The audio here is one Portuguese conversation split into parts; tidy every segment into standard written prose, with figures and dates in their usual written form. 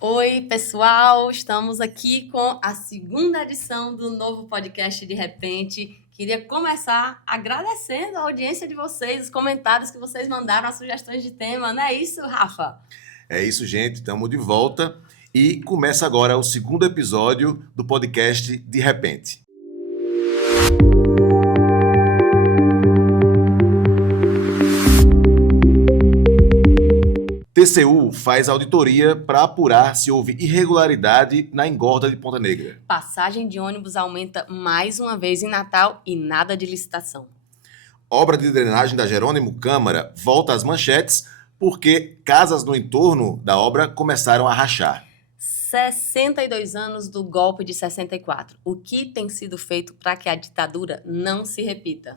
Oi, pessoal! Estamos aqui com a segunda edição do novo podcast De Repente. Queria começar agradecendo a audiência de vocês, os comentários que vocês mandaram, as sugestões de tema. Não é isso, Rafa? É isso, gente. Estamos de volta e começa agora o segundo episódio do podcast De Repente. TCU faz auditoria para apurar se houve irregularidade na engorda de Ponta Negra. Passagem de ônibus aumenta mais uma vez em Natal e nada de licitação. Obra de drenagem da Jerônimo Câmara volta às manchetes porque casas no entorno da obra começaram a rachar. 62 anos do golpe de 64. O que tem sido feito para que a ditadura não se repita?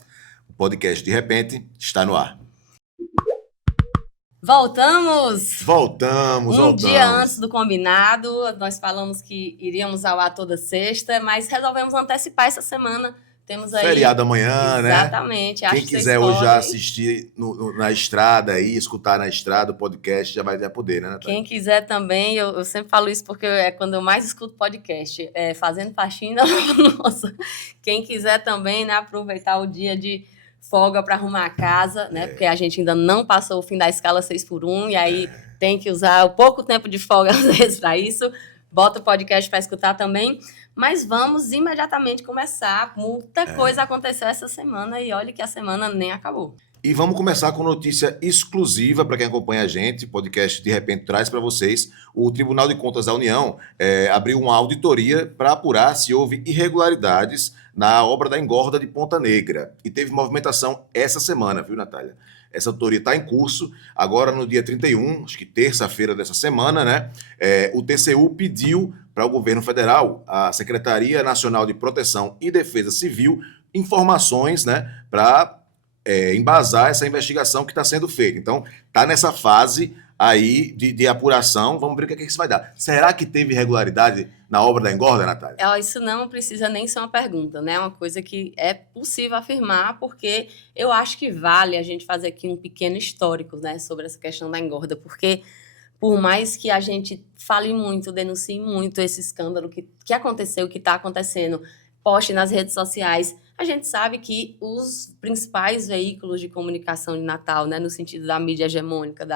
O podcast De Repente está no ar. Voltamos! Voltamos. Dia antes do combinado, nós falamos que iríamos ao ar toda sexta, mas resolvemos antecipar essa semana. Temos aí... Feriado amanhã, né? Exatamente. Quem quiser hoje já assistir na estrada aí, escutar na estrada o podcast, já vai poder, né, Natália? Quem quiser também, eu sempre falo isso porque é quando eu mais escuto podcast, fazendo faxina, nossa. Quem quiser também, né, aproveitar o dia de folga para arrumar a casa, né? Porque a gente ainda não passou o fim da escala 6x1 e aí tem que usar o pouco tempo de folga às vezes para isso. Bota o podcast para escutar também. Mas vamos imediatamente começar. Muita coisa aconteceu essa semana e olha que a semana nem acabou. E vamos começar com notícia exclusiva para quem acompanha a gente. O podcast De Repente traz para vocês. O Tribunal de Contas da União abriu uma auditoria para apurar se houve irregularidades na obra da engorda de Ponta Negra. E teve movimentação essa semana, viu, Natália? Essa auditoria está em curso. Agora, no dia 31, acho que terça-feira dessa semana, né? O TCU pediu para o governo federal, a Secretaria Nacional de Proteção e Defesa Civil, informações, né, para embasar essa investigação que está sendo feita. Então, está nessa fase aí de apuração. Vamos ver o que isso vai dar. Será que teve irregularidade na obra da engorda, Natália? Isso não precisa nem ser uma pergunta, né? É uma coisa que é possível afirmar, porque eu acho que vale a gente fazer aqui um pequeno histórico, né, sobre essa questão da engorda, porque por mais que a gente fale muito, denuncie muito esse escândalo que aconteceu, que está acontecendo, poste nas redes sociais, a gente sabe que os principais veículos de comunicação de Natal, né, no sentido da mídia hegemônica,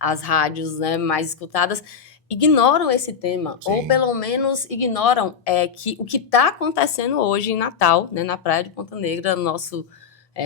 as rádios, né, mais escutadas, ignoram esse tema. Sim. Ou pelo menos ignoram que o que está acontecendo hoje em Natal, né, na praia de Ponta Negra, nosso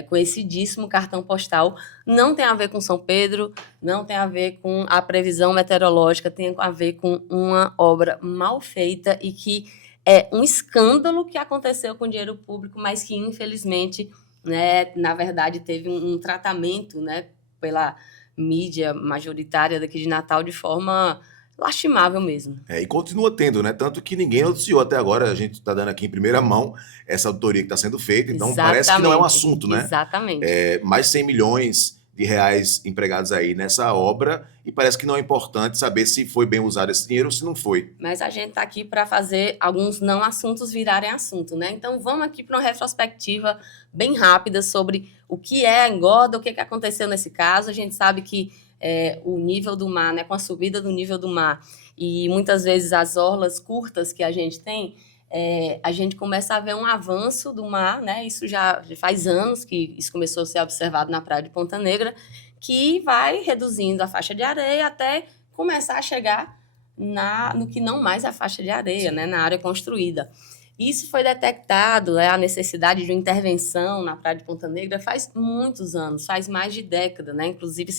conhecidíssimo cartão postal, não tem a ver com São Pedro, não tem a ver com a previsão meteorológica, tem a ver com uma obra mal feita e que é um escândalo que aconteceu com dinheiro público, mas que, infelizmente, né, na verdade, teve um tratamento, né, pela mídia majoritária daqui de Natal de forma lastimável mesmo. E continua tendo, né? Tanto que ninguém noticiou até agora, a gente está dando aqui em primeira mão essa auditoria que está sendo feita, então parece que não é um assunto, né? Exatamente. Mais 100 milhões de reais empregados aí nessa obra e parece que não é importante saber se foi bem usado esse dinheiro ou se não foi. Mas a gente está aqui para fazer alguns não assuntos virarem assunto, né? Então vamos aqui para uma retrospectiva bem rápida sobre o que é a engorda, o que aconteceu nesse caso. A gente sabe que o nível do mar, né, com a subida do nível do mar e muitas vezes as orlas curtas que a gente tem, a gente começa a ver um avanço do mar, né? Isso já faz anos que isso começou a ser observado na praia de Ponta Negra, que vai reduzindo a faixa de areia até começar a chegar no que não mais é faixa de areia, né? Na área construída. Isso foi detectado, a necessidade de uma intervenção na praia de Ponta Negra faz muitos anos, faz mais de década, né? Inclusive,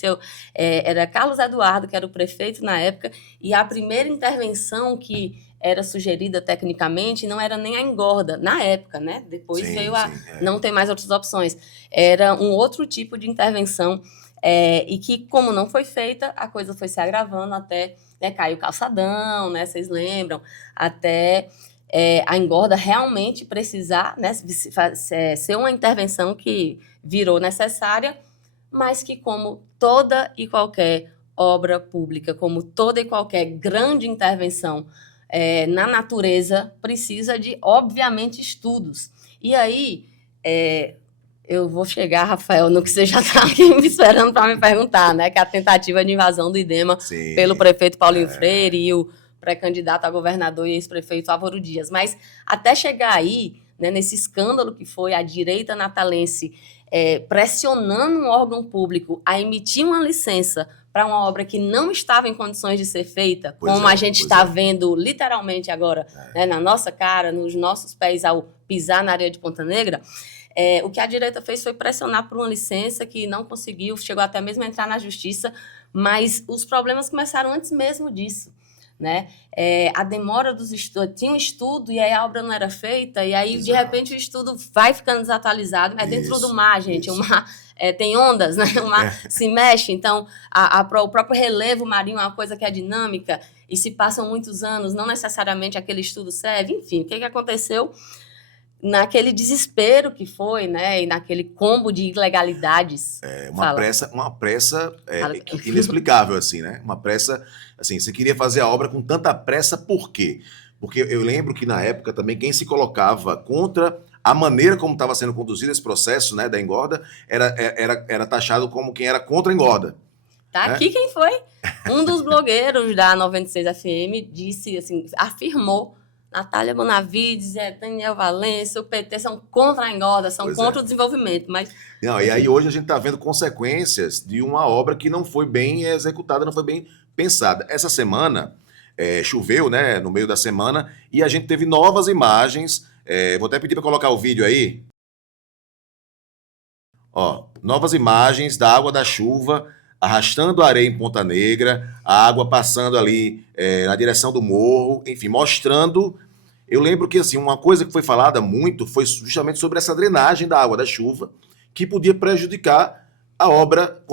era Carlos Eduardo, que era o prefeito na época, e a primeira intervenção que era sugerida tecnicamente não era nem a engorda, na época, né? Depois veio não tem mais outras opções. Era um outro tipo de intervenção e que, como não foi feita, a coisa foi se agravando até cair o calçadão, né? Vocês lembram? Até a engorda realmente precisar, né, ser uma intervenção que virou necessária, mas que, como toda e qualquer obra pública, como toda e qualquer grande intervenção na natureza, precisa de, obviamente, estudos. E aí, eu vou chegar, Rafael, no que você já está aqui me esperando para me perguntar, né, que é a tentativa de invasão do IDEMA pelo prefeito Paulinho Freire e o pré-candidato a governador e ex-prefeito Álvaro Dias. Mas até chegar aí, né, nesse escândalo que foi a direita natalense pressionando um órgão público a emitir uma licença para uma obra que não estava em condições de ser feita, como a gente está vendo literalmente agora, né, na nossa cara, nos nossos pés ao pisar na areia de Ponta Negra, o que a direita fez foi pressionar por uma licença que não conseguiu, chegou até mesmo a entrar na justiça, mas os problemas começaram antes mesmo disso. Né? A demora dos estudos, tinha um estudo e aí a obra não era feita, e aí, de repente, o estudo vai ficando desatualizado. Dentro do mar, gente, o mar tem ondas, né? O mar se mexe, então o próprio relevo marinho é uma coisa que é dinâmica, e se passam muitos anos, não necessariamente aquele estudo serve. Enfim, o que aconteceu? Naquele desespero que foi, né, e naquele combo de ilegalidades. Uma pressa inexplicável, assim, né? Uma pressa, assim, você queria fazer a obra com tanta pressa, por quê? Porque eu lembro que na época também quem se colocava contra a maneira como estava sendo conduzido esse processo, né, da engorda, era taxado como quem era contra a engorda. Tá aqui quem foi? Um dos blogueiros da 96 FM disse, assim, afirmou: Natália Bonavides, Daniel Valença, o PT são contra a engorda, são contra o desenvolvimento. Mas... Não, e aí hoje a gente está vendo consequências de uma obra que não foi bem executada, não foi bem pensada. Essa semana choveu, né, no meio da semana, e a gente teve novas imagens. Vou até pedir para colocar o vídeo aí. Ó, novas imagens da água da chuva arrastando a areia em Ponta Negra, a água passando ali na direção do morro, enfim, mostrando. Eu lembro que assim, uma coisa que foi falada muito foi justamente sobre essa drenagem da água da chuva, que podia prejudicar a obra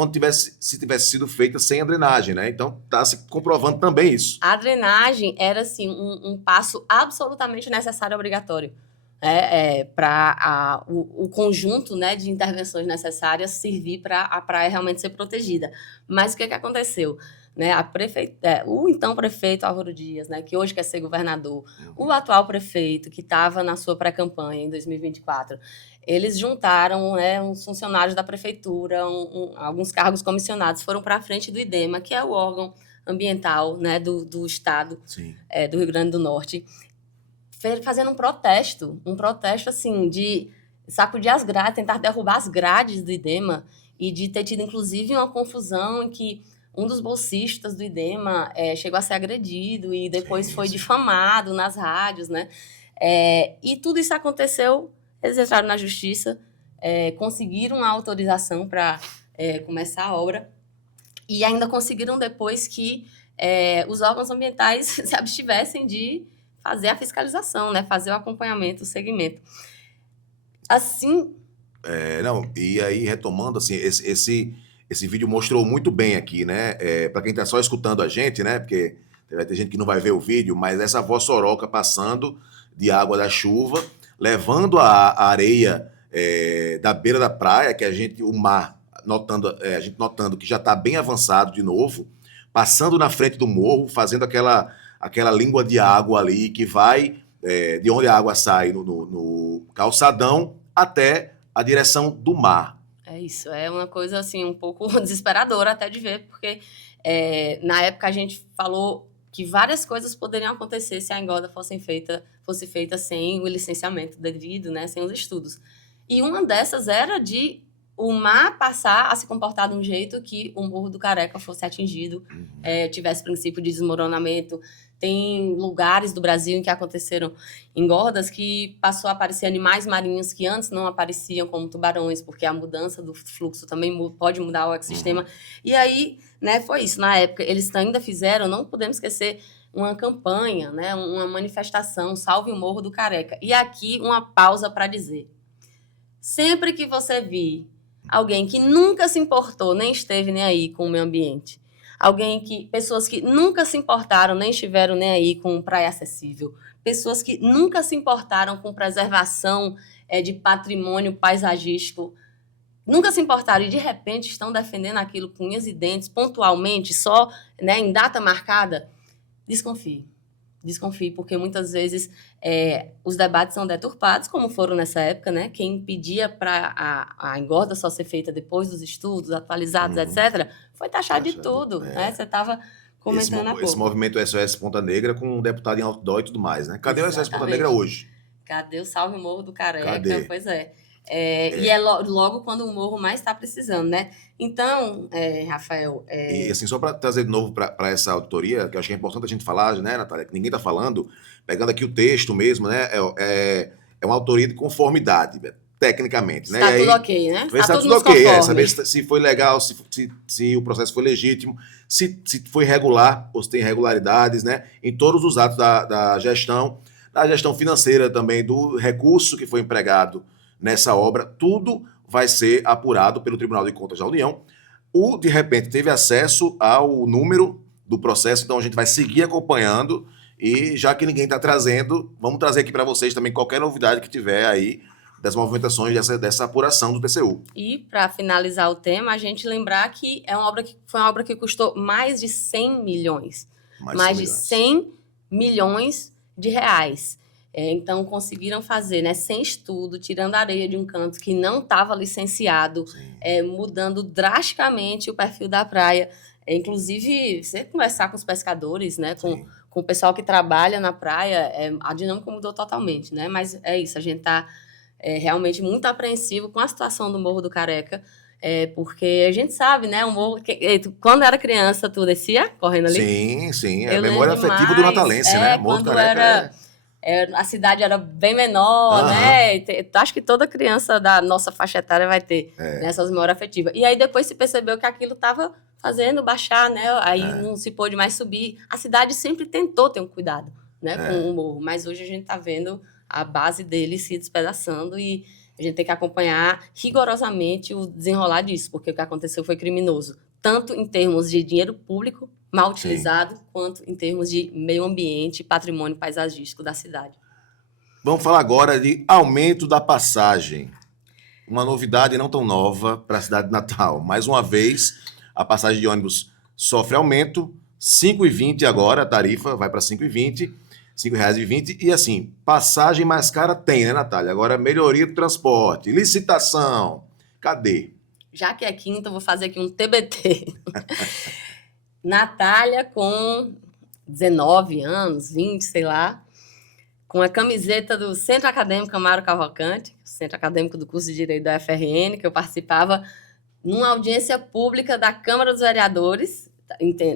se tivesse sido feita sem a drenagem, né? Então está se comprovando também isso. A drenagem era assim, um passo absolutamente necessário e obrigatório. Para o conjunto, né, de intervenções necessárias servir para a praia realmente ser protegida. Mas o que aconteceu? Né, o então prefeito Álvaro Dias, né, que hoje quer ser governador, o atual prefeito, que estava na sua pré-campanha em 2024, eles juntaram, né, uns funcionários da prefeitura, alguns cargos comissionados, foram para a frente do IDEMA, que é o órgão ambiental, né, do estado do Rio Grande do Norte, fazendo um protesto assim, de sacudir as grades, tentar derrubar as grades do IDEMA, e de ter tido, inclusive, uma confusão em que um dos bolsistas do IDEMA chegou a ser agredido e depois foi difamado nas rádios, né? E tudo isso aconteceu, eles entraram na justiça, conseguiram a autorização para começar a obra, e ainda conseguiram depois que os órgãos ambientais se abstivessem de fazer a fiscalização, né? Fazer o acompanhamento, o segmento. Assim... e aí, retomando, assim, esse vídeo mostrou muito bem aqui, né? Para quem está só escutando a gente, né? Porque vai ter gente que não vai ver o vídeo, mas essa voz soroca passando de água da chuva, levando a areia da beira da praia, que o mar, a gente notando que já está bem avançado de novo, passando na frente do morro, fazendo aquela língua de água ali que vai de onde a água sai no calçadão até a direção do mar. É isso, é uma coisa assim um pouco desesperadora até de ver, porque na época a gente falou que várias coisas poderiam acontecer se a engorda fosse feita sem o licenciamento devido, né, sem os estudos. E uma dessas era de o mar passar a se comportar de um jeito que o Morro do Careca fosse atingido, tivesse princípio de desmoronamento. Tem lugares do Brasil em que aconteceram engordas que passou a aparecer animais marinhos que antes não apareciam, como tubarões, porque a mudança do fluxo também pode mudar o ecossistema. E aí, né, foi isso. Na época, eles ainda fizeram, não podemos esquecer, uma campanha, né, uma manifestação, Salve o Morro do Careca. E aqui uma pausa para dizer: sempre que você vir alguém que nunca se importou, nem esteve nem aí com o meio ambiente, pessoas que nunca se importaram, nem estiveram nem aí com praia acessível, pessoas que nunca se importaram com preservação de patrimônio paisagístico, nunca se importaram e, de repente, estão defendendo aquilo com unhas e dentes, pontualmente, só, né, em data marcada, desconfie. Desconfie, porque muitas vezes os debates são deturpados, como foram nessa época, né? Quem pedia para a engorda só ser feita depois dos estudos atualizados, etc., foi taxado de tudo. Né? Você estava comentando há esse pouco. movimento SOS Ponta Negra com um deputado em outdoor e tudo mais, né? Cadê o SOS Ponta Exatamente. Negra hoje? Cadê o Salve Morro do Careca? Cadê? Pois é. E é logo quando o morro mais está precisando, né? Então, Rafael... E assim, só para trazer de novo para essa auditoria, que eu acho que é importante a gente falar, né, Natália, que ninguém está falando, pegando aqui o texto mesmo, né, é uma autoria de conformidade, tecnicamente, né? Está E tudo aí, ok, né? ver Está se tudo tudo nos ok, conformes. saber se foi legal, se o processo foi legítimo, se foi regular ou se tem irregularidades, né, em todos os atos da gestão financeira também, do recurso que foi empregado nessa obra, tudo vai ser apurado pelo Tribunal de Contas da União. De repente, teve acesso ao número do processo, então a gente vai seguir acompanhando e já que ninguém está trazendo, vamos trazer aqui para vocês também qualquer novidade que tiver aí das movimentações dessa apuração do TCU. E, para finalizar o tema, a gente lembrar que foi uma obra que custou mais de 100 milhões. Mais de 100 milhões de reais. Então, conseguiram fazer, né, sem estudo, tirando areia de um canto que não estava licenciado, mudando drasticamente o perfil da praia. Inclusive, você conversar com os pescadores, né, com o pessoal que trabalha na praia, a dinâmica mudou totalmente, né? Mas é isso, a gente está realmente muito apreensivo com a situação do Morro do Careca, porque a gente sabe, né, o morro... quando era criança, tu descia correndo ali? Sim, é a memória afetiva do natalense, né? Morro do Careca a cidade era bem menor, né? Acho que toda criança da nossa faixa etária vai ter essas memórias afetivas. E aí depois se percebeu que aquilo estava fazendo baixar, né? Aí não se pôde mais subir. A cidade sempre tentou ter um cuidado, né, com o morro, mas hoje a gente está vendo a base dele se despedaçando e a gente tem que acompanhar rigorosamente o desenrolar disso, porque o que aconteceu foi criminoso, tanto em termos de dinheiro público mal utilizado, quanto em termos de meio ambiente e patrimônio paisagístico da cidade. Vamos falar agora de aumento da passagem. Uma novidade não tão nova para a cidade de Natal. Mais uma vez, a passagem de ônibus sofre aumento, R$ 5,20 agora, a tarifa vai para R$ 5,20, R$ 5,20. E assim, passagem mais cara tem, né, Natália? Agora, melhoria do transporte, licitação, cadê? Já que é quinta, eu vou fazer aqui um TBT. Natália, com 19 anos, 20, sei lá, com a camiseta do Centro Acadêmico Amaro Cavalcante, Centro Acadêmico do curso de Direito da UFRN, que eu participava numa audiência pública da Câmara dos Vereadores,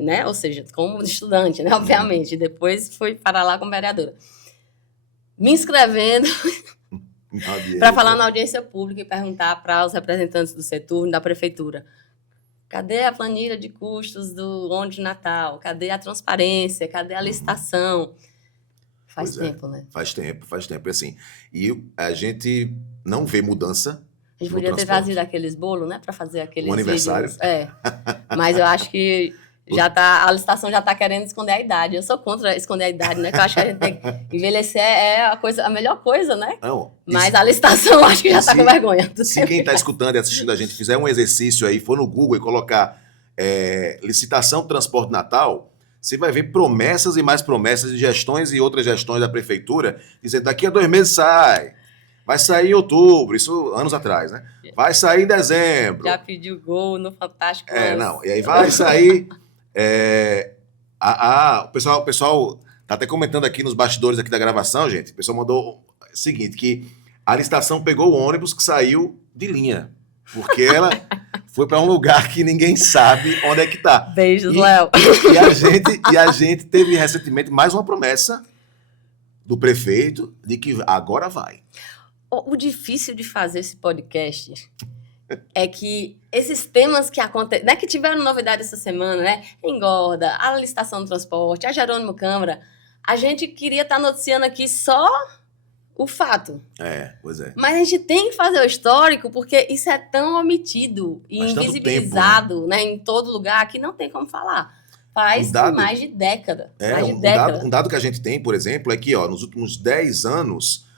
né? Ou seja, como estudante, né? Obviamente. Depois fui para lá como vereadora. Me inscrevendo para falar na audiência pública e perguntar para os representantes do setor da prefeitura: cadê a planilha de custos do ônibus de Natal? Cadê a transparência? Cadê a licitação? Faz tempo, né? Faz tempo. Assim, e a gente não vê mudança. A gente podia ter trazido aqueles bolos, né? Para fazer aqueles aniversário. Vídeos. Mas eu acho que a licitação já está querendo esconder a idade. Eu sou contra esconder a idade, né? Que eu acho que a gente tem que envelhecer a melhor coisa, né? Não, mas a licitação eu acho que já está com vergonha. Se quem está escutando e assistindo a gente fizer um exercício aí, for no Google e colocar licitação do transporte Natal, você vai ver promessas e mais promessas de gestões e outras gestões da prefeitura, dizendo daqui a 2 meses sai. Vai sair em outubro, isso anos atrás, né? Vai sair em dezembro. Já pediu gol no Fantástico. Não, e aí vai sair... o pessoal tá até comentando aqui nos bastidores aqui da gravação, gente. O pessoal mandou o seguinte, que a licitação pegou o ônibus que saiu de linha, porque ela foi para um lugar que ninguém sabe onde é que tá. Beijos, Léo. E a gente teve recentemente mais uma promessa do prefeito de que agora vai. O difícil de fazer esse podcast é que esses temas que acontecem, né, que tiveram novidade essa semana, né? Engorda, a licitação do transporte, a Jerônimo Câmara, a gente queria estar noticiando aqui só o fato. Pois é. Mas a gente tem que fazer o histórico, porque isso é tão omitido e invisibilizado, tempo, né, em todo lugar, que não tem como falar. Faz mais de década. Um dado que a gente tem, por exemplo, é que nos últimos 10 anos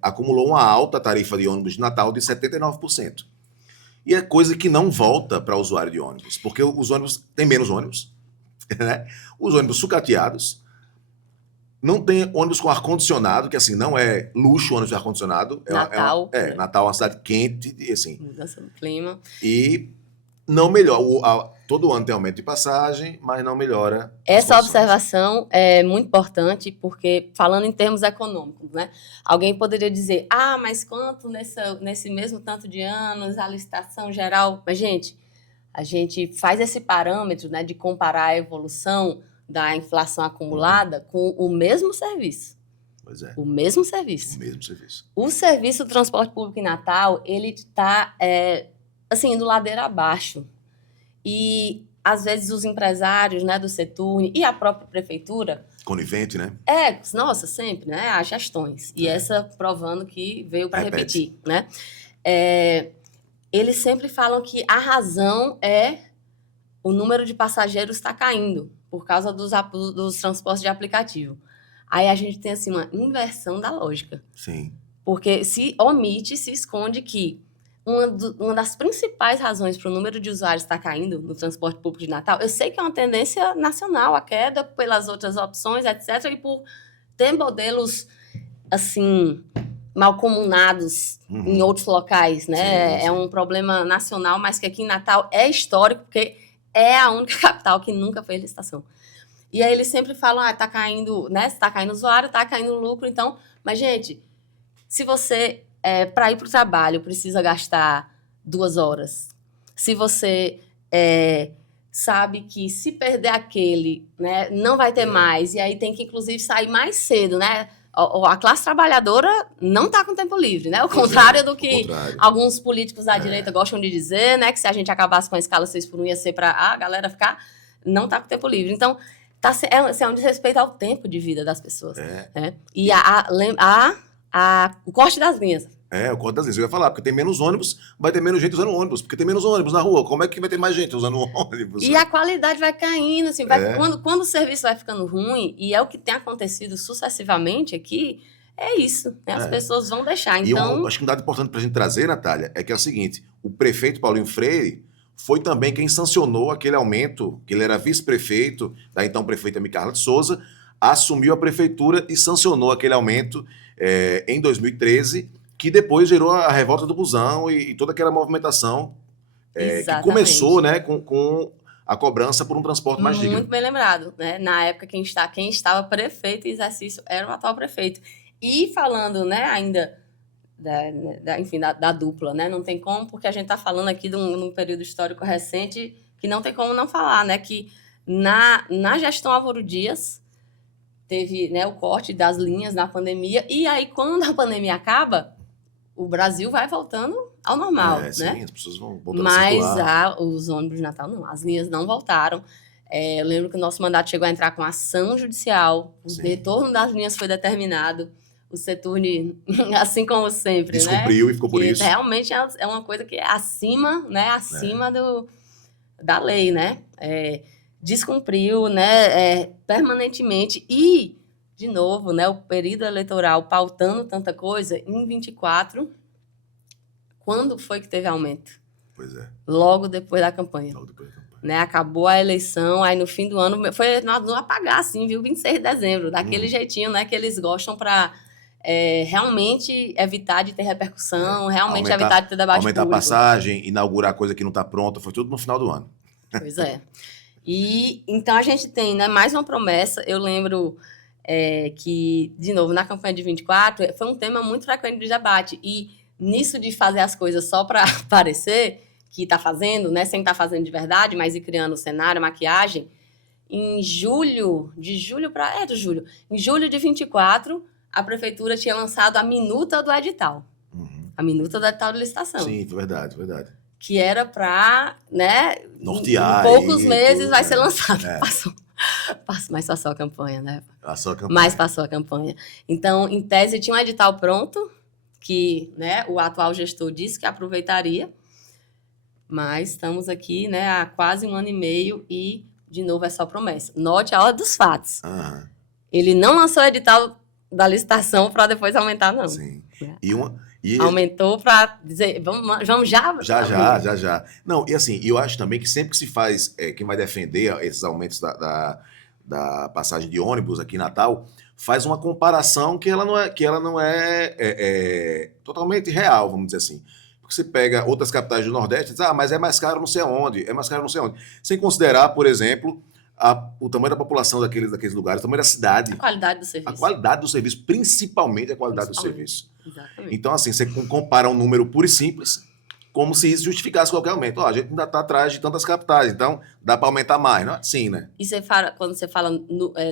acumulou uma alta tarifa de ônibus de Natal de 79%. E é coisa que não volta para o usuário de ônibus, porque os ônibus têm menos ônibus, né? Os ônibus sucateados, não tem ônibus com ar-condicionado, que assim, não é luxo ônibus de ar-condicionado. Natal. Natal é uma cidade quente, assim. Mudança do clima. E não melhora. Todo ano tem aumento de passagem, mas não melhora. Essa observação é muito importante, porque, falando em termos econômicos, né? Alguém poderia dizer, mas quanto nesse mesmo tanto de anos, a licitação geral... Mas, gente, a gente faz esse parâmetro, né, de comparar a evolução da inflação acumulada com o mesmo serviço. Pois é. O mesmo serviço. O mesmo serviço. O serviço do transporte público em Natal, ele está, assim, indo ladeira abaixo. E, às vezes, os empresários, né, do Seturne e a própria prefeitura... Conivente, né? Nossa, sempre, né? As gestões. E essa provando que veio para repetir, né? Eles sempre falam que a razão é o número de passageiros está caindo por causa dos transportes de aplicativo. Aí a gente tem, assim, uma inversão da lógica. Sim. Porque se esconde que uma das principais razões para o número de usuários estar caindo no transporte público de Natal, eu sei que é uma tendência nacional, a queda pelas outras opções, etc., e por ter modelos, assim, malcomunados em outros locais, né? Sim. É um problema nacional, mas que aqui em Natal é histórico, porque é a única capital que nunca fez licitação. E aí eles sempre falam, tá caindo, né? Tá caindo usuário, tá caindo lucro, então... Mas, gente, se você... para ir para o trabalho, precisa gastar 2 horas. Se você sabe que se perder aquele, né, não vai ter mais, e aí tem que, inclusive, sair mais cedo, né? A classe trabalhadora não está com tempo livre, né? O contrário do que alguns políticos da direita gostam de dizer, né? Que se a gente acabasse com a escala 6x1 ia ser para a galera ficar... Não está com tempo livre. Então, é um desrespeito ao tempo de vida das pessoas. Né? E o corte das linhas. O corte das linhas. Eu ia falar, porque tem menos ônibus, vai ter menos gente usando ônibus. Porque tem menos ônibus na rua. Como é que vai ter mais gente usando ônibus? E a qualidade vai caindo. Assim, quando o serviço vai ficando ruim, e é o que tem acontecido sucessivamente aqui, é isso. Né? As pessoas vão deixar. Então... E acho que um dado importante para a gente trazer, Natália, é que é o seguinte, o prefeito Paulinho Freire foi também quem sancionou aquele aumento, que ele era vice-prefeito da então prefeita Micarla de Souza, assumiu a prefeitura e sancionou aquele aumento em 2013, que depois gerou a revolta do busão e toda aquela movimentação que começou, né, com a cobrança por um transporte mais digno. Muito bem lembrado. Né? Na época, quem estava prefeito em exercício era o atual prefeito. E falando, né, ainda... Da dupla, né? Não tem como, porque a gente está falando aqui de um período histórico recente que não tem como não falar, né? Que na gestão Álvaro Dias teve, né, o corte das linhas na pandemia, e aí quando a pandemia acaba, o Brasil vai voltando ao normal, né? Sim, as pessoas vão voltando a circular. Mas os ônibus de Natal não, as linhas não voltaram. Eu lembro que o nosso mandato chegou a entrar com ação judicial, o retorno das linhas foi determinado. O Seturne, assim como sempre, descobriu, né? E ficou por isso. Realmente é uma coisa que é acima, né? Acima da lei, né? Descumpriu, né? Permanentemente. E, de novo, né? O período eleitoral pautando tanta coisa, em 24, quando foi que teve aumento? Pois é. Logo depois da campanha. Né? Acabou a eleição, aí no fim do ano, foi no apagar, assim, viu? 26 de dezembro, daquele jeitinho, né? Que eles gostam para... realmente evitar de ter repercussão, realmente evitar de ter debate aumentar público. A passagem, inaugurar coisa que não está pronta, foi tudo no final do ano. Pois é. E então a gente tem, né, mais uma promessa. Eu lembro que, de novo, na campanha de 24, foi um tema muito frequente de debate. E nisso de fazer as coisas só para parecer que está fazendo, né, sem estar fazendo de verdade, mas ir criando o cenário, maquiagem, em julho de 24, a prefeitura tinha lançado a minuta do edital. A minuta do edital de licitação. Sim, verdade. Que era para, né, nortear. Em poucos meses vai ser lançado. Mas passou a campanha, né? Passou a campanha. Então, em tese, tinha um edital pronto, que, né, o atual gestor disse que aproveitaria. Mas estamos aqui, né, há quase 1 ano e meio e, de novo, é só promessa. Note a hora dos fatos. Ele não lançou o edital da licitação para depois aumentar, não. Sim. Né? Aumentou para dizer, vamos já? Já. Não, e assim, eu acho também que sempre que se faz, quem vai defender esses aumentos da passagem de ônibus aqui em Natal, faz uma comparação que ela não é totalmente real, vamos dizer assim. Porque você pega outras capitais do Nordeste e diz, mas é mais caro não sei aonde, é mais caro não sei aonde. Sem considerar, por exemplo, o tamanho da população daqueles lugares, o tamanho da cidade. A qualidade do A serviço. qualidade do serviço, principalmente a qualidade do serviço. Exatamente. Então, assim, você compara um número puro e simples, como se isso justificasse qualquer aumento. A gente ainda está atrás de tantas capitais, então dá para aumentar mais, não é assim, né? E quando você fala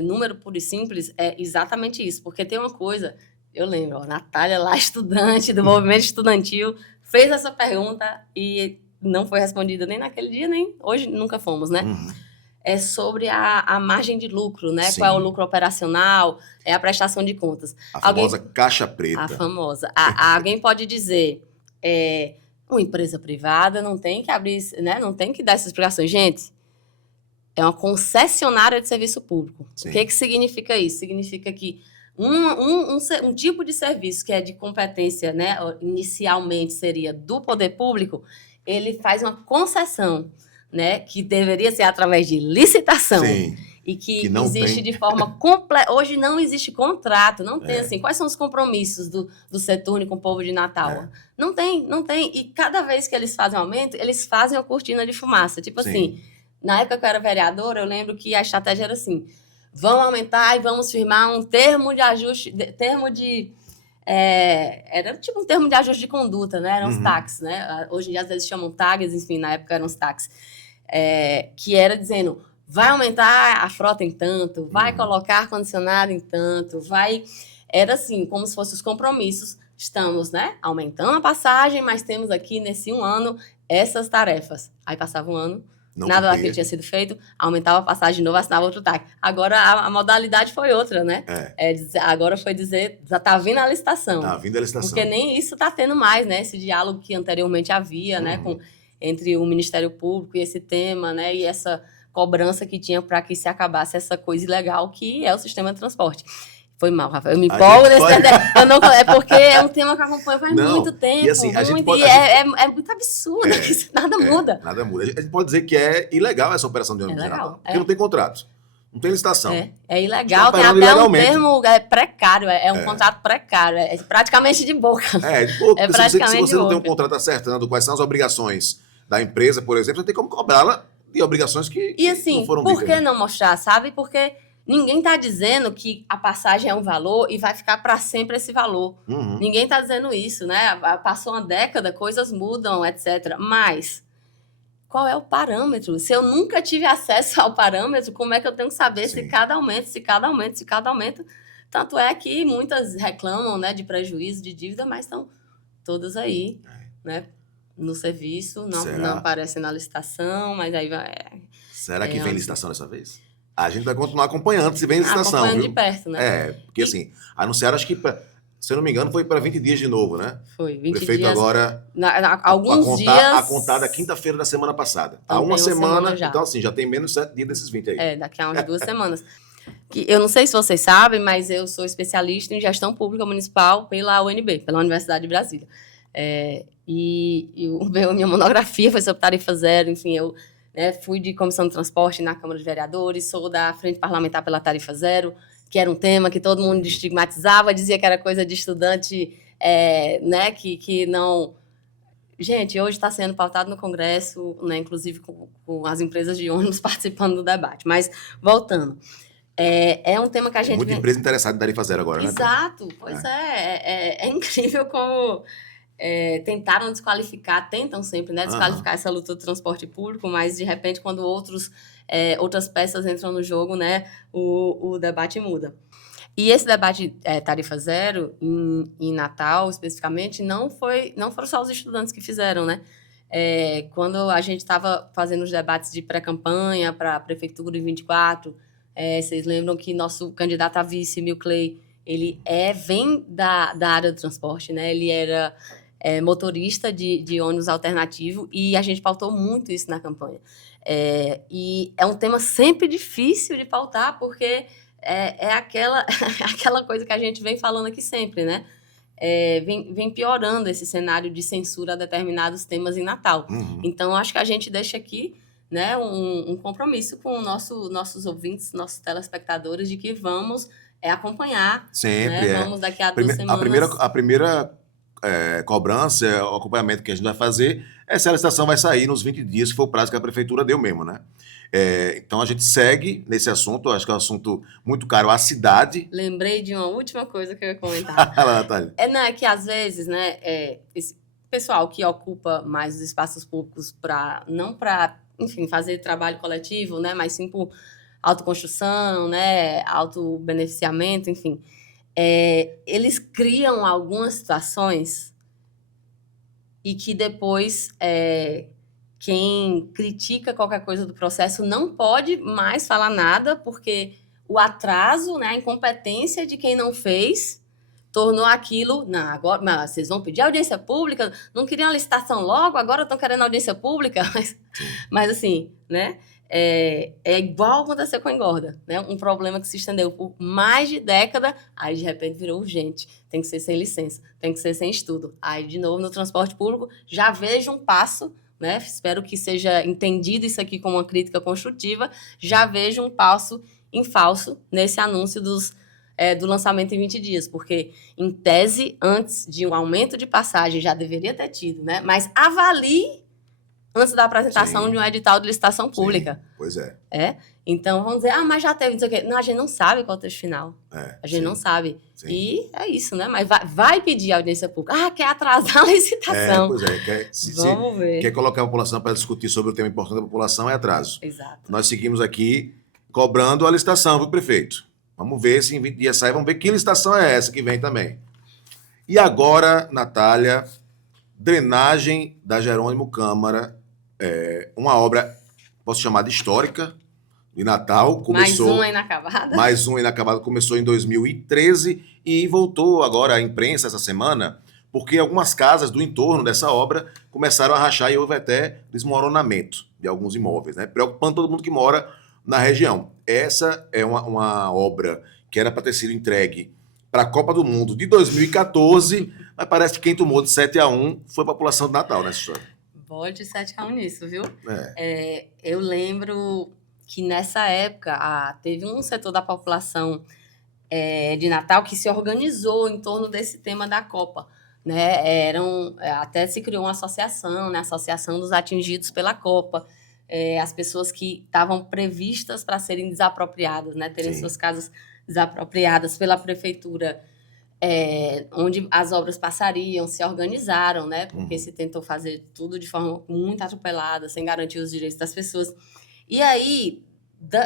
número puro e simples, é exatamente isso. Porque tem uma coisa, eu lembro, a Natália lá, estudante do movimento estudantil, fez essa pergunta e não foi respondida nem naquele dia, nem hoje, nunca fomos, né? É sobre a margem de lucro, né? Sim. Qual é o lucro operacional, é a prestação de contas. A famosa caixa preta. A famosa. Alguém pode dizer, uma empresa privada não tem que abrir, né? Não tem que dar essas explicações. Gente, é uma concessionária de serviço público. Sim. O que significa isso? Significa que um tipo de serviço que é de competência, né? Inicialmente seria do poder público, ele faz uma concessão, né, que deveria ser através de licitação. Sim, e que não existe de forma completa. Hoje não existe contrato, não tem assim. Quais são os compromissos do Seturno com o povo de Natal? Não tem. E cada vez que eles fazem aumento, eles fazem uma cortina de fumaça. Tipo assim, na época que eu era vereadora, eu lembro que a estratégia era assim, vamos aumentar e vamos firmar um termo de ajuste, era tipo um termo de ajuste de conduta, né? Eram os taxas, né? Hoje em dia às vezes chamam tags, enfim, na época eram os taxas. Que era dizendo, vai aumentar a frota em tanto, vai colocar ar-condicionado em tanto, Era assim, como se fossem os compromissos. Estamos, né, aumentando a passagem, mas temos aqui, nesse 1 ano, essas tarefas. Aí passava um ano, nada daquilo tinha sido feito, aumentava a passagem de novo, assinava outro TAC. Agora a modalidade foi outra, né? Agora foi dizer, já está vindo a licitação. Está vindo a licitação. Porque nem isso está tendo mais, né? Esse diálogo que anteriormente havia, né, entre o Ministério Público e esse tema, né, e essa cobrança que tinha para que se acabasse essa coisa ilegal que é o sistema de transporte. Foi mal, Rafael. Eu me empolgo nesse é porque é um tema que eu acompanho faz muito tempo. E assim, é muito absurdo, que nada muda. Nada muda. A gente pode dizer que é ilegal essa operação de ônibus de Natal, porque não tem contrato. Não tem licitação. É ilegal, tem até um termo precário, um contrato precário, é praticamente de boca. De boca, se você não tem um contrato acertando quais são as obrigações da empresa, por exemplo, você tem como cobrá-la de obrigações que não foram ditas. E assim, por que não mostrar, sabe? Porque ninguém está dizendo que a passagem é um valor e vai ficar para sempre esse valor. Ninguém está dizendo isso, né? Passou uma década, coisas mudam, etc. Mas qual é o parâmetro? Se eu nunca tive acesso ao parâmetro, como é que eu tenho que saber se cada aumento? Tanto é que muitas reclamam, né, de prejuízo, de dívida, mas estão todas aí, né, no serviço, não aparecem na licitação, mas aí vai... Será que vem licitação dessa vez? A gente vai continuar acompanhando se vem licitação, acompanhando de perto, né? Porque assim, anunciaram, acho que, se eu não me engano, foi para 20 dias de novo, né? Foi, 20 dias. O prefeito agora... alguns dias... A contar da quinta-feira da semana passada. Há uma semana, então assim, já tem menos 7 dias desses 20 aí. Daqui a umas 2 semanas. Eu não sei se vocês sabem, mas eu sou especialista em gestão pública municipal pela UNB, pela Universidade de Brasília. Minha monografia foi sobre tarifa zero, enfim, eu fui de comissão de transporte na Câmara de Vereadores, sou da Frente Parlamentar pela Tarifa Zero, que era um tema que todo mundo estigmatizava, dizia que era coisa de estudante, né, que não... Gente, hoje está sendo pautado no Congresso, né, inclusive com as empresas de ônibus participando do debate. Mas, voltando, é um tema que a gente... Muita empresa interessada em tarifa zero agora, né? Exato, pois é incrível como... tentam sempre, né, desqualificar essa luta do transporte público, mas de repente quando outras peças entram no jogo, né, o debate muda. E esse debate tarifa zero em Natal especificamente não foram só os estudantes que fizeram, né? Quando a gente estava fazendo os debates de pré-campanha para a prefeitura em 24, vocês lembram que nosso candidato a vice, Milclay, ele vem da área do transporte, né? Ele era motorista de ônibus alternativo e a gente pautou muito isso na campanha. E é um tema sempre difícil de pautar porque aquela coisa que a gente vem falando aqui sempre, né? Vem piorando esse cenário de censura a determinados temas em Natal. Então, acho que a gente deixa aqui, né, um compromisso com nossos ouvintes, nossos telespectadores, de que vamos acompanhar. Sempre, né? Vamos daqui a 2 semanas. A primeira cobrança, o acompanhamento que a gente vai fazer, é se a licitação vai sair nos 20 dias, que foi o prazo que a prefeitura deu mesmo, né? Então a gente segue nesse assunto, acho que é um assunto muito caro à cidade. Lembrei de uma última coisa que eu ia comentar. Fala, Natália. Não, é que às vezes, né, esse pessoal que ocupa mais os espaços públicos não para, enfim, fazer trabalho coletivo, né, mas sim por autoconstrução, né, autobeneficiamento, enfim, eles criam algumas situações e que depois quem critica qualquer coisa do processo não pode mais falar nada, porque o atraso, né, a incompetência de quem não fez tornou aquilo, não, agora mas vocês vão pedir audiência pública, não queriam a licitação logo, agora estão querendo audiência pública, mas assim, né, é igual aconteceu com a engorda, né, um problema que se estendeu por mais de década, aí de repente virou urgente, tem que ser sem licença, tem que ser sem estudo, aí de novo no transporte público, já vejo um passo, né, espero que seja entendido isso aqui como uma crítica construtiva, já vejo um passo em falso nesse anúncio do lançamento em 20 dias, porque, em tese, antes de um aumento de passagem, já deveria ter tido, né? Mas avalie antes da apresentação de um edital de licitação pública. Sim, pois é. Então, vamos dizer, mas já teve, não sei o quê. Não, a gente não sabe qual é o texto final. A gente não sabe. Sim. E é isso, né? Mas vai pedir audiência pública. Quer atrasar a licitação. Pois é. Vamos ver. Quer colocar a população para discutir sobre o tema importante da população, é atraso. Exato. Nós seguimos aqui cobrando a licitação do prefeito. Vamos ver se em 20 dias sai, vamos ver que licitação é essa que vem também. E agora, Natália, drenagem da Jerônimo Câmara, uma obra, posso chamar de histórica, de Natal. Começou, mais uma inacabada. Mais uma inacabada, começou em 2013 e voltou agora à imprensa essa semana, porque algumas casas do entorno dessa obra começaram a rachar e houve até desmoronamento de alguns imóveis, né? Preocupando todo mundo que mora na região. Essa é uma obra que era para ter sido entregue para a Copa do Mundo de 2014, mas parece que quem tomou de 7-1 foi a população de Natal nessa história. Bote 7-1 nisso, viu? Eu lembro que nessa época teve um setor da população de Natal que se organizou em torno desse tema da Copa. Né? Até se criou uma associação, né? A Associação dos Atingidos pela Copa. As pessoas que estavam previstas para serem desapropriadas, né? Terem suas casas desapropriadas pela prefeitura, onde as obras passariam, se organizaram, né? Porque se tentou fazer tudo de forma muito atropelada, sem garantir os direitos das pessoas. E aí,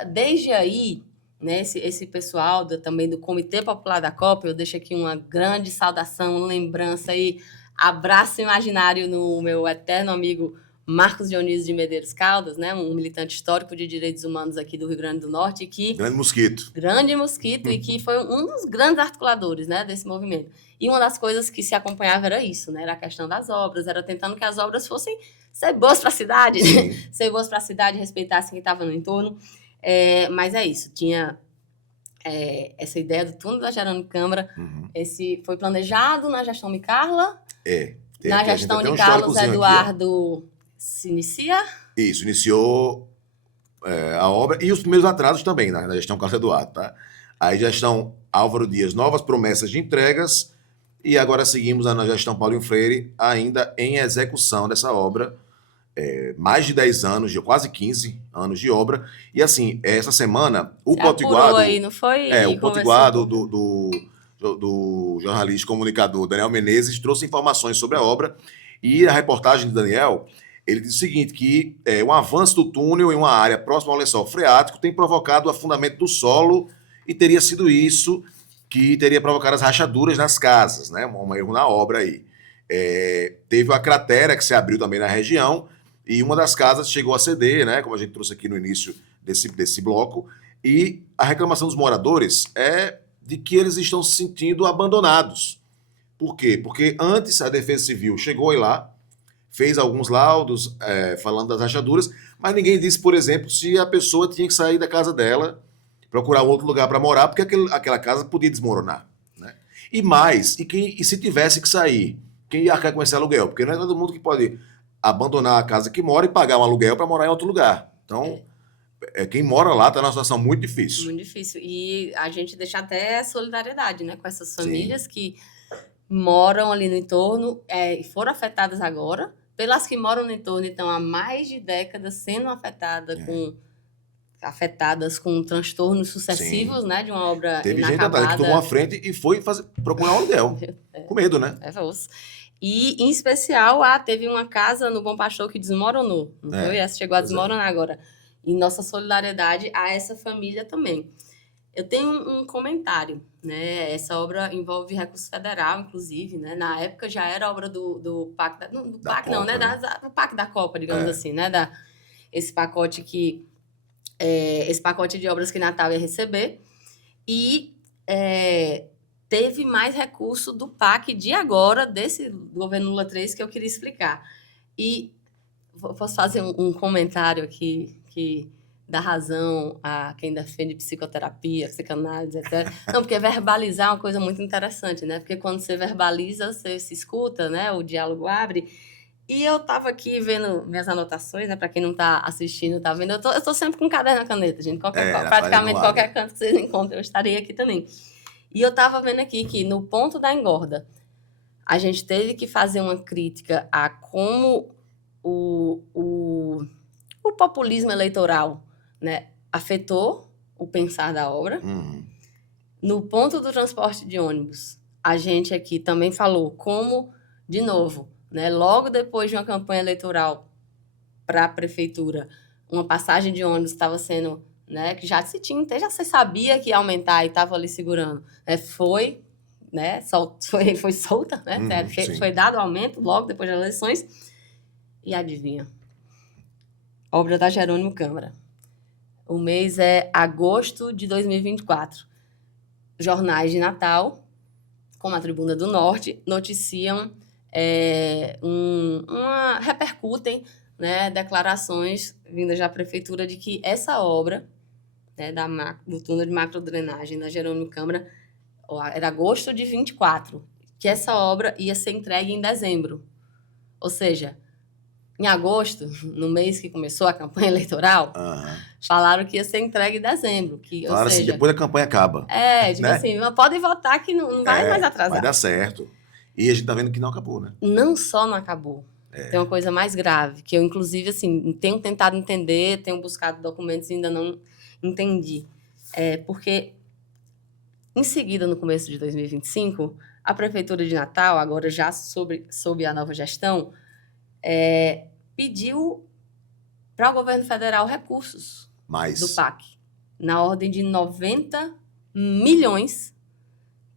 desde aí, né, esse pessoal também do Comitê Popular da Copa, eu deixo aqui uma grande saudação, lembrança e abraço imaginário no meu eterno amigo Marcos Dionísio de Medeiros Caldas, né, um militante histórico de direitos humanos aqui do Rio Grande do Norte. Grande mosquito. E que foi um dos grandes articuladores, né, desse movimento. E uma das coisas que se acompanhava era isso, né, era a questão das obras, era tentando que as obras fossem ser boas para a cidade, né? Ser boas para a cidade, respeitassem quem estava no entorno. Mas é isso, tinha essa ideia do túnel da Jerônimo Câmara. Esse foi planejado na gestão de Carla. Na gestão de Carlos Eduardo se inicia? Isso, iniciou a obra e os primeiros atrasos também na gestão Carlos Eduardo, tá? Aí gestão Álvaro Dias, novas promessas de entregas, e agora seguimos na gestão Paulinho Freire, ainda em execução dessa obra. Mais de 10 anos, quase 15 anos de obra. E assim, essa semana, o Potiguar... aí, não foi? O Potiguar do jornalista e comunicador Daniel Menezes trouxe informações sobre a obra, e a reportagem de Daniel, ele diz o seguinte, que um avanço do túnel em uma área próxima ao lençol freático tem provocado o afundamento do solo, e teria sido isso que teria provocado as rachaduras nas casas, né? Um erro na obra aí. Teve uma cratera que se abriu também na região, e uma das casas chegou a ceder, né? Como a gente trouxe aqui no início desse bloco, e a reclamação dos moradores é de que eles estão se sentindo abandonados. Por quê? Porque antes a Defesa Civil chegou lá, fez alguns laudos falando das rachaduras, mas ninguém disse, por exemplo, se a pessoa tinha que sair da casa dela, procurar outro lugar para morar, porque aquela casa podia desmoronar. Né? E se tivesse que sair, quem ia arcar com esse aluguel? Porque não é todo mundo que pode abandonar a casa que mora e pagar um aluguel para morar em outro lugar. Então, quem mora lá está numa situação muito difícil. Muito difícil. E a gente deixa até solidariedade, né, com essas famílias que moram ali no entorno e foram afetadas agora, pelas que moram no entorno e estão há mais de décadas sendo afetadas com transtornos sucessivos, né, de uma obra Teve gente, inacabada. Natália, que tomou a frente e foi procurar um aluguel. Com medo, né? E, em especial, teve uma casa no Bom Pastor que desmoronou. Não foi? Essa chegou a desmoronar agora. E nossa solidariedade a essa família também. Eu tenho um comentário, né? Essa obra envolve recurso federal, inclusive, né? Na época já era obra do PAC, do PAC não, né? Do PAC da Copa, digamos assim, né? Esse pacote de obras que Natal ia receber. E teve mais recurso do PAC de agora, desse governo Lula 3, que eu queria explicar. E posso fazer um comentário aqui que dá razão a quem defende psicoterapia, psicanálise, etc. Não, porque verbalizar é uma coisa muito interessante, né? Porque quando você verbaliza, você se escuta, né? O diálogo abre. E eu estava aqui vendo minhas anotações, né? Para quem não está assistindo, está vendo. Eu tô sempre com um caderno na caneta, gente. Praticamente qualquer canto que vocês encontrem, eu estaria aqui também. E eu estava vendo aqui que, no ponto da engorda, a gente teve que fazer uma crítica a como o populismo eleitoral, né, afetou o pensar da obra. No ponto do transporte de ônibus, a gente aqui também falou como, de novo, né, logo depois de uma campanha eleitoral para a prefeitura, uma passagem de ônibus estava sendo, né, que já se sabia que ia aumentar e estava ali segurando. Foi solta, né? Foi dado o aumento logo depois das eleições. E adivinha? Obra da Jerônimo Câmara. O mês é agosto de 2024. Jornais de Natal, como a Tribuna do Norte, noticiam, repercutem, né, declarações vindas da prefeitura de que essa obra, né, do túnel de macrodrenagem da Jerônimo Câmara, era agosto de 24, que essa obra ia ser entregue em dezembro. Ou seja, em agosto, no mês que começou a campanha eleitoral, falaram que ia ser entregue em dezembro. Falaram assim, depois da campanha acaba. Assim, podem votar que não vai mais atrasar. Vai dar certo. E a gente tá vendo que não acabou, né? Não só não acabou. Tem uma coisa mais grave, que eu, inclusive, assim, tenho tentado entender, tenho buscado documentos e ainda não entendi. Porque, em seguida, no começo de 2025, a Prefeitura de Natal, agora já sob a nova gestão, pediu para o governo federal recursos do PAC, na ordem de 90 milhões,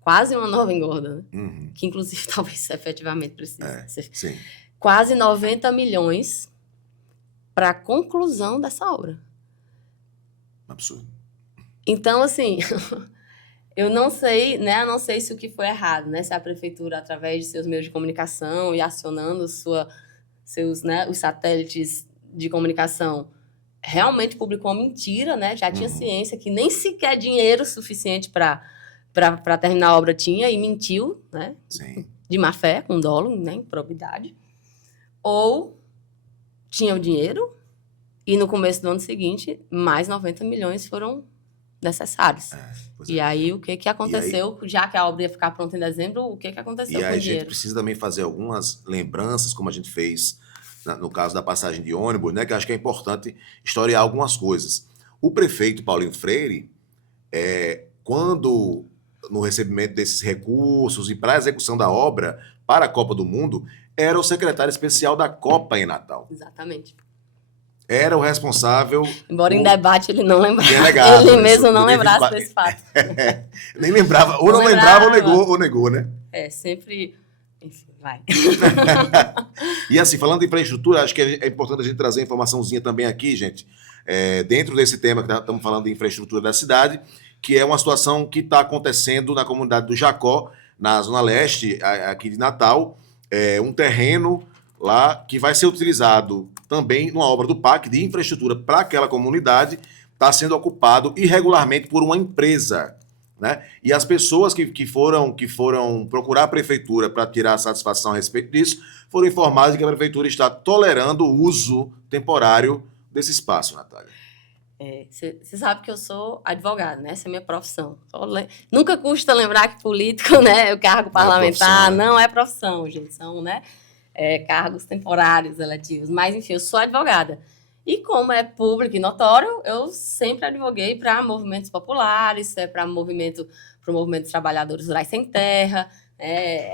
quase uma nova engorda, né? Que, inclusive, talvez efetivamente precise ser. Quase 90 milhões para a conclusão dessa obra. Absurdo. Então, assim, eu não sei, né? Não sei se o que foi errado, né? Se a prefeitura, através de seus meios de comunicação e acionando seus, né, os satélites de comunicação, realmente publicou uma mentira, né? Já tinha ciência que nem sequer dinheiro suficiente para terminar a obra tinha e mentiu, né? De má fé, com dolo, né? Improbidade. Ou tinha o dinheiro e no começo do ano seguinte, mais 90 milhões foram necessários. E aí, o que aconteceu? Já que a obra ia ficar pronta em dezembro, o que aconteceu com o dinheiro? E aí a gente precisa também fazer algumas lembranças, como a gente fez no caso da passagem de ônibus, né? Que eu acho que é importante historiar algumas coisas. O prefeito Paulinho Freire, quando no recebimento desses recursos e para a execução da obra para a Copa do Mundo, era o secretário especial da Copa em Natal. Exatamente. Era o responsável... Embora em debate ele não lembrasse. Ele mesmo não lembrasse desse fato. Nem lembrava. Ou não lembrava ou negou, né? Sempre... Enfim, vai. E assim, falando de infraestrutura, acho que é importante a gente trazer informaçãozinha também aqui, gente. Dentro desse tema que estamos falando de infraestrutura da cidade, que é uma situação que está acontecendo na comunidade do Jacó, na Zona Leste, aqui de Natal. Um terreno lá que vai ser utilizado também numa obra do PAC de infraestrutura para aquela comunidade, está sendo ocupado irregularmente por uma empresa, né? E as pessoas que foram procurar a prefeitura para tirar satisfação a respeito disso, foram informadas que a prefeitura está tolerando o uso temporário desse espaço, Natália. Você sabe que eu sou advogada, né? Essa é a minha profissão. Nunca custa lembrar que político, né? O cargo parlamentar não é profissão, gente. São, né? Cargos temporários, eletivos. Mas, enfim, eu sou advogada. E como é público e notório, eu sempre advoguei para movimentos populares, para o movimento dos trabalhadores rurais sem terra,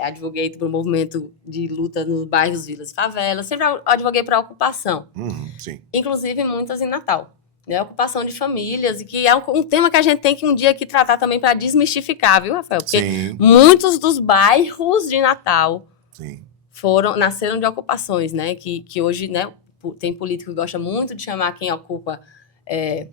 advoguei para o movimento de luta nos bairros, vilas e favelas, sempre advoguei para a ocupação. Sim. Inclusive muitas em Natal. Né, ocupação de famílias, e que é um tema que a gente tem que um dia aqui tratar também para desmistificar, viu, Rafael? Porque muitos dos bairros de Natal nasceram de ocupações, né? Que hoje, né, tem político que gosta muito de chamar quem ocupa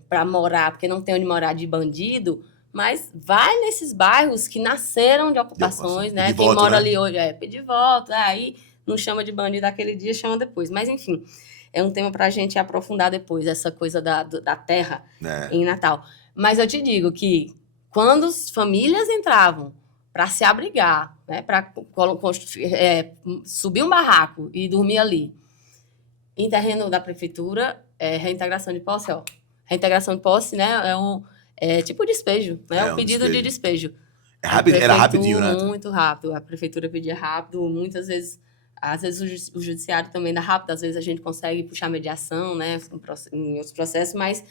para morar, porque não tem onde morar, de bandido, mas vai nesses bairros que nasceram de ocupações, né? Quem voto, mora ali hoje pedir voto, aí não chama de bandido aquele dia, chama depois. Mas, enfim, é um tema para a gente aprofundar depois, essa coisa da terra em Natal. Mas eu te digo que quando as famílias entravam para se abrigar, né, para subir um barraco e dormir ali, em terreno da prefeitura, reintegração de posse, reintegração de posse, né, é tipo despejo, né, um pedido de despejo. Era rapidinho, né? Muito rápido. A prefeitura pedia rápido, muitas vezes. Às vezes o judiciário também dá rápido, às vezes a gente consegue puxar mediação, né, em outros processos, mas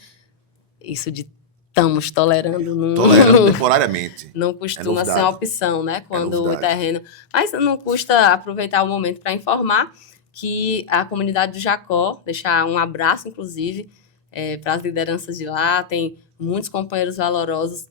isso de estamos tolerando... Tolerando temporariamente. Não costuma ser uma opção, né, quando o terreno... Mas não custa aproveitar o momento para informar que a comunidade do Jacó, deixar um abraço, inclusive, para as lideranças de lá, tem muitos companheiros valorosos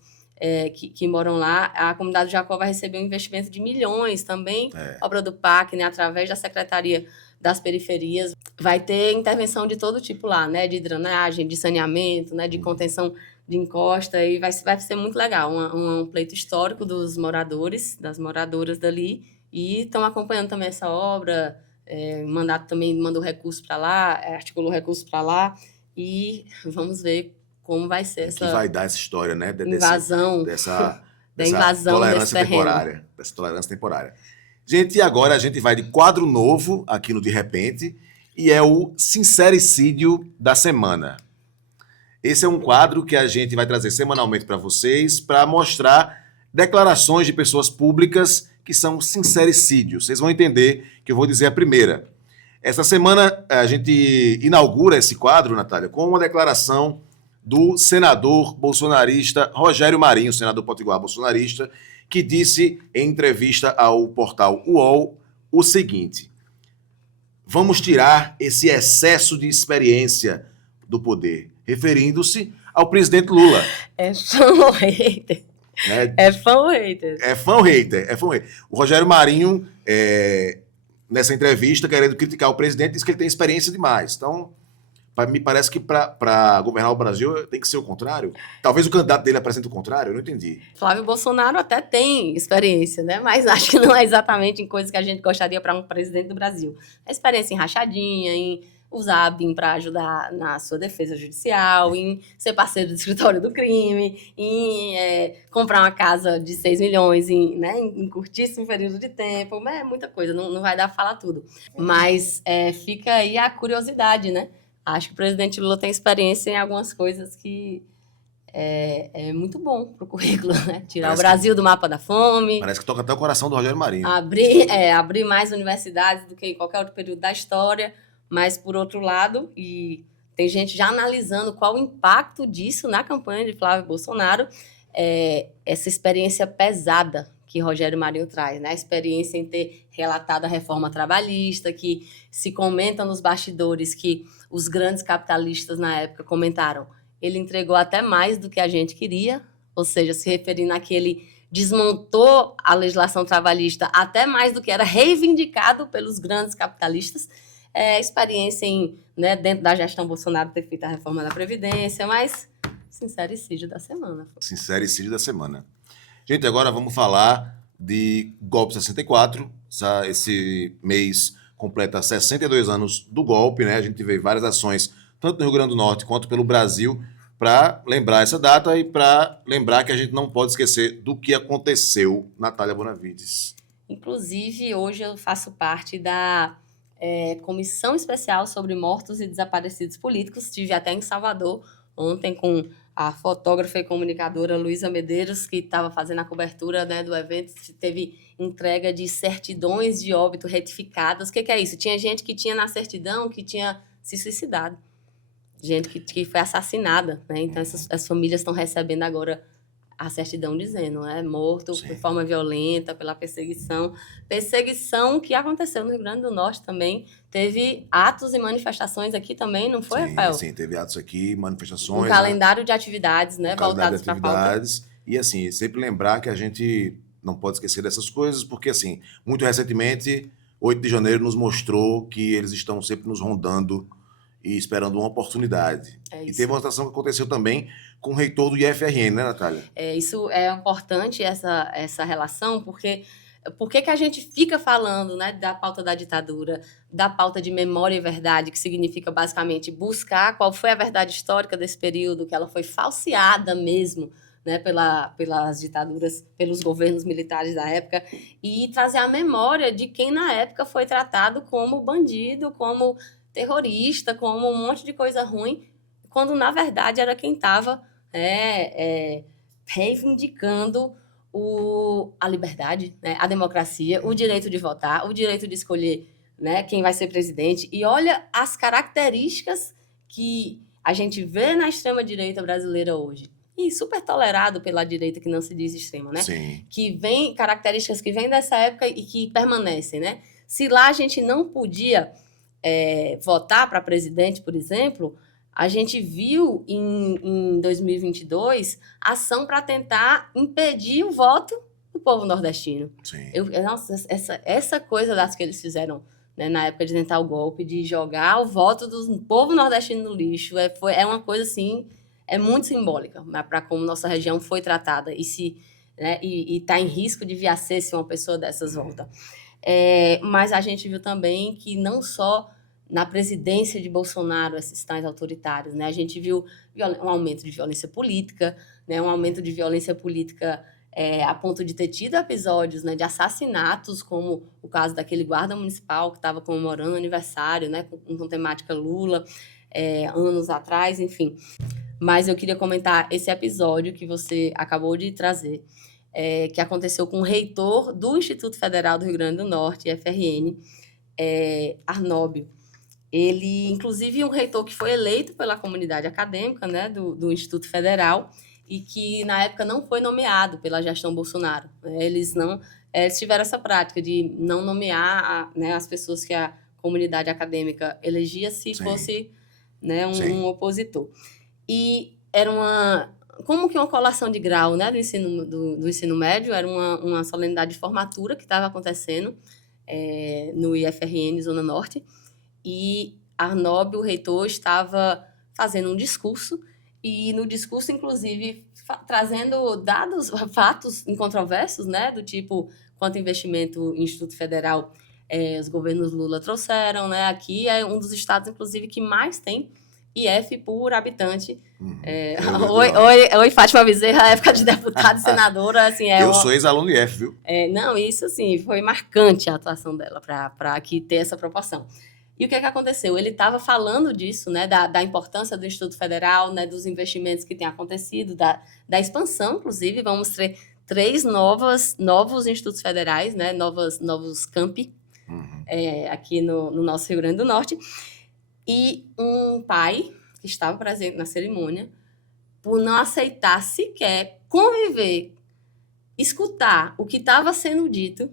que moram lá. A comunidade do Jacó vai receber um investimento de milhões também, obra do PAC, né, através da Secretaria das Periferias. Vai ter intervenção de todo tipo lá, né, de drenagem, de saneamento, né, de contenção de encosta, e vai ser muito legal, um pleito histórico dos moradores, das moradoras dali, e estão acompanhando também essa obra. Mandato também mandou recurso para lá, articulou recurso para lá, e vamos ver como vai ser essa... que vai dar essa história, né? Invasão. Dessa invasão tolerância temporária. Dessa tolerância temporária. Gente, e agora a gente vai de quadro novo aqui no De Repente, e é o Sincericídio da Semana. Esse é um quadro que a gente vai trazer semanalmente para vocês, para mostrar declarações de pessoas públicas que são sincericídios. Vocês vão entender que eu vou dizer a primeira. Essa semana a gente inaugura esse quadro, Natália, com uma declaração do senador bolsonarista Rogério Marinho, senador potiguar bolsonarista, que disse em entrevista ao portal UOL o seguinte: vamos tirar esse excesso de experiência do poder, referindo-se ao presidente Lula. É fã ou hater? É fã ou hater? É fã ou hater? É fã ou hater. O Rogério Marinho, nessa entrevista, querendo criticar o presidente, disse que ele tem experiência demais. Então, me parece que para governar o Brasil tem que ser o contrário. Talvez o candidato dele apresente o contrário, eu não entendi. Flávio Bolsonaro até tem experiência, né? Mas acho que não é exatamente em coisas que a gente gostaria para um presidente do Brasil. É experiência em rachadinha, em usar a BIM para ajudar na sua defesa judicial, em ser parceiro do escritório do crime, em comprar uma casa de 6 milhões em curtíssimo período de tempo. É muita coisa, não vai dar para falar tudo. Mas fica aí a curiosidade, né? Acho que o presidente Lula tem experiência em algumas coisas que é muito bom para o currículo, né? Tirar o Brasil do mapa da fome. Parece que toca até o coração do Rogério Marinho. Abrir mais universidades do que em qualquer outro período da história. Mas, por outro lado, e tem gente já analisando qual o impacto disso na campanha de Flávio Bolsonaro, essa experiência pesada que Rogério Marinho traz, né? A experiência em ter relatado a reforma trabalhista, que se comenta nos bastidores que os grandes capitalistas na época comentaram. Ele entregou até mais do que a gente queria, ou seja, se referindo àquele desmontou a legislação trabalhista até mais do que era reivindicado pelos grandes capitalistas. Experiência dentro da gestão Bolsonaro ter feito a reforma da Previdência, mas sincericídio da semana. Sincericídio da semana. Gente, agora vamos falar de Golpe 64. Esse mês completa 62 anos do golpe, né? A gente vê várias ações, tanto no Rio Grande do Norte quanto pelo Brasil, para lembrar essa data e para lembrar que a gente não pode esquecer do que aconteceu. Natália Bonavides. Inclusive, hoje eu faço parte da Comissão Especial sobre Mortos e Desaparecidos Políticos. Estive até em Salvador ontem com a fotógrafa e comunicadora Luísa Medeiros, que estava fazendo a cobertura, né, do evento. Teve entrega de certidões de óbito retificadas. O que é isso? Tinha gente que tinha na certidão que tinha se suicidado. Gente que foi assassinada, né? Então, as famílias estão recebendo agora a certidão dizendo, né? Morto de forma violenta, pela perseguição. Perseguição que aconteceu no Rio Grande do Norte também. Teve atos e manifestações aqui também, não foi, Rafael? Sim, teve atos aqui, manifestações. Um calendário de atividades, né? Voltados para a pauta. E, assim, sempre lembrar que a gente não pode esquecer dessas coisas, porque, assim, muito recentemente, 8 de janeiro nos mostrou que eles estão sempre nos rondando e esperando uma oportunidade. E teve uma situação que aconteceu também com o reitor do IFRN, né, Natália? Isso é importante, essa relação, porque por que a gente fica falando, né, da pauta da ditadura, da pauta de memória e verdade, que significa basicamente buscar qual foi a verdade histórica desse período, que ela foi falseada mesmo, né, pelas ditaduras, pelos governos militares da época, e trazer a memória de quem na época foi tratado como bandido, como terrorista, como um monte de coisa ruim, quando na verdade era quem estava reivindicando a liberdade, né, a democracia, o direito de votar, o direito de escolher, né, quem vai ser presidente. E olha as características que a gente vê na extrema-direita brasileira hoje. E super tolerado pela direita, que não se diz extrema, né? Sim. Que vem, características que vêm dessa época e que permanecem, né? Se lá a gente não podia votar para presidente, por exemplo, a gente viu em 2022 ação para tentar impedir o voto do povo nordestino. Sim. Nossa, essa coisa das que eles fizeram, né, na época de tentar o golpe, de jogar o voto do povo nordestino no lixo, é uma coisa assim, é muito simbólica, né, para como nossa região foi tratada e se, né, e está em risco de vir a ser se uma pessoa dessas volta. Mas a gente viu também que não só na presidência de Bolsonaro, esses tais autoritários, né? A gente viu um aumento de violência política, né? Um aumento de violência política a ponto de ter tido episódios, né, de assassinatos, como o caso daquele guarda municipal que estava comemorando aniversário, né, com temática Lula, anos atrás, enfim. Mas eu queria comentar esse episódio que você acabou de trazer, que aconteceu com o reitor do Instituto Federal do Rio Grande do Norte, IFRN, Arnóbio. Ele, inclusive, um reitor que foi eleito pela comunidade acadêmica, né, do Instituto Federal, e que, na época, não foi nomeado pela gestão Bolsonaro. Eles tiveram essa prática de não nomear né, as pessoas que a comunidade acadêmica elegia se fosse, né, um opositor. E era como que uma colação de grau, né, do ensino médio, era uma solenidade de formatura que estava acontecendo no IFRN Zona Norte, e Arnóbio, o reitor, estava fazendo um discurso, e no discurso, inclusive, trazendo dados, fatos incontroversos, né, do tipo quanto investimento em Instituto Federal os governos Lula trouxeram, né, aqui é um dos estados, inclusive, que mais tem IF por habitante. Oi, Fátima Bezerra, época de deputada e senadora. Assim, eu sou ex-aluno de IF, viu? Não, isso assim, foi marcante a atuação dela para aqui ter essa proporção. E o que aconteceu? Ele estava falando disso, né, da importância do Instituto Federal, né, dos investimentos que têm acontecido, da expansão, inclusive, vamos ter 3 novos institutos federais, né, novos campi, aqui no nosso Rio Grande do Norte. E um pai que estava presente na cerimônia, por não aceitar sequer conviver, escutar o que estava sendo dito,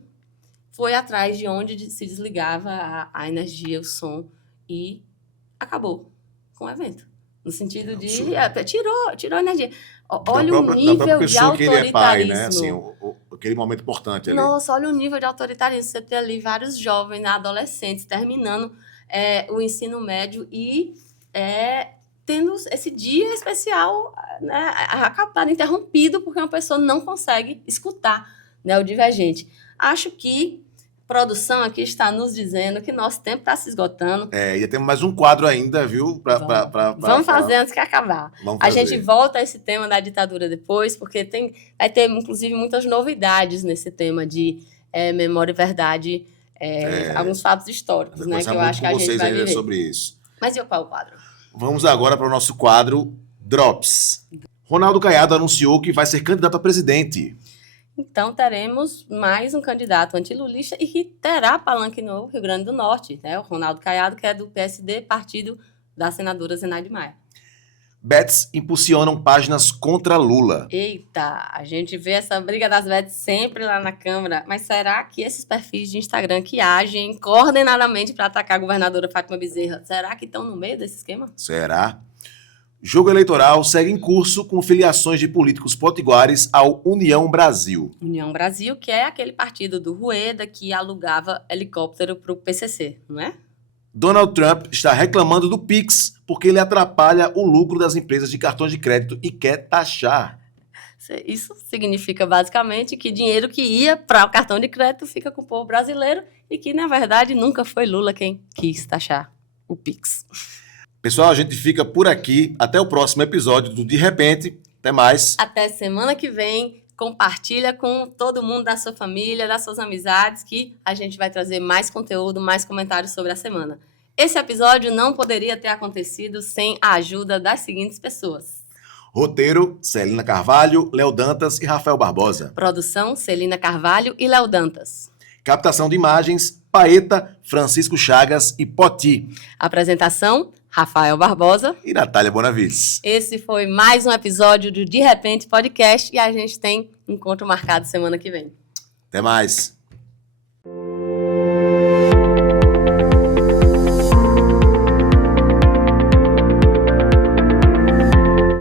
foi atrás de onde se desligava a energia, o som, e acabou com o evento. No sentido de... Tirou a energia. Olha o nível de autoritarismo. Que ele é pai, né? Assim, aquele momento importante ali. Nossa, olha o nível de autoritarismo. Você ter ali vários jovens, adolescentes, terminando o ensino médio e tendo esse dia especial, né, acabado, interrompido, porque uma pessoa não consegue escutar, né, o divergente. Acho que a produção aqui está nos dizendo que nosso tempo está se esgotando. E temos mais um quadro ainda, viu? Vamos fazer antes que acabar. A gente volta a esse tema da ditadura depois, porque vai ter, inclusive, muitas novidades nesse tema de memória e verdade, alguns fatos históricos, né? Que eu acho que a gente vai viver. Sobre isso. Mas e qual é o quadro? Vamos agora para o nosso quadro Drops. Ronaldo Caiado anunciou que vai ser candidato a presidente. Então, teremos mais um candidato antilulista e que terá palanque no Rio Grande do Norte, né? O Ronaldo Caiado, que é do PSD, partido da senadora Zenaide Maia. Bets impulsionam páginas contra Lula. Eita, a gente vê essa briga das bets sempre lá na Câmara, mas será que esses perfis de Instagram que agem coordenadamente para atacar a governadora Fátima Bezerra, será que estão no meio desse esquema? Será? Jogo eleitoral segue em curso com filiações de políticos potiguares ao União Brasil. União Brasil, que é aquele partido do Rueda que alugava helicóptero para o PCC, não é? Donald Trump está reclamando do Pix porque ele atrapalha o lucro das empresas de cartões de crédito e quer taxar. Isso significa basicamente que dinheiro que ia para o cartão de crédito fica com o povo brasileiro e que, na verdade, nunca foi Lula quem quis taxar o Pix. Pessoal, a gente fica por aqui. Até o próximo episódio do De Repente. Até mais. Até semana que vem. Compartilha com todo mundo da sua família, das suas amizades, que a gente vai trazer mais conteúdo, mais comentários sobre a semana. Esse episódio não poderia ter acontecido sem a ajuda das seguintes pessoas. Roteiro, Celina Carvalho, Léo Dantas e Rafael Barbosa. Produção, Celina Carvalho e Léo Dantas. Captação de imagens, Paeta, Francisco Chagas e Poti. Apresentação, Rafael Barbosa e Natália Bonavides. Esse foi mais um episódio do De Repente Podcast e a gente tem encontro marcado semana que vem. Até mais.